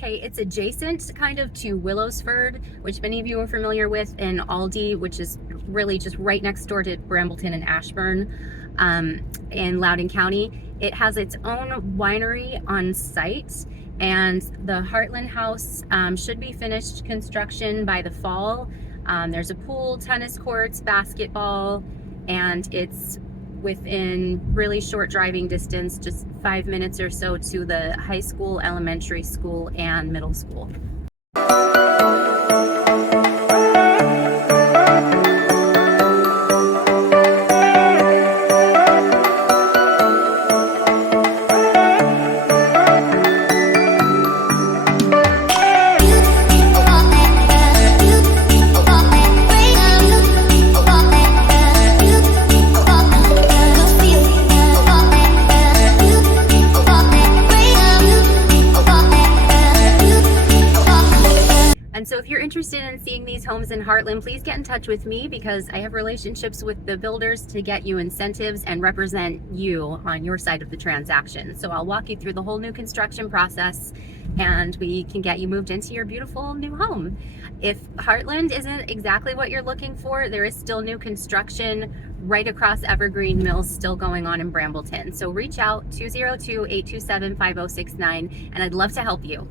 Okay, it's adjacent kind of to Willowsford, which many of you are familiar with, and Aldie, which is really just right next door to Brambleton and Ashburn in Loudoun County. It has its own winery on site, and the Hartland house should be finished construction by the fall. There's a pool, tennis courts, basketball, and it's within really short driving distance, just 5 minutes or so, to the high school, elementary school, and middle school. And so if you're interested in seeing these homes in Hartland, please get in touch with me, because I have relationships with the builders to get you incentives and represent you on your side of the transaction. So I'll walk you through the whole new construction process, and we can get you moved into your beautiful new home. If Hartland isn't exactly what you're looking for, there is still new construction right across Evergreen Mills still going on in Brambleton. So reach out, 202-827-5069, and I'd love to help you.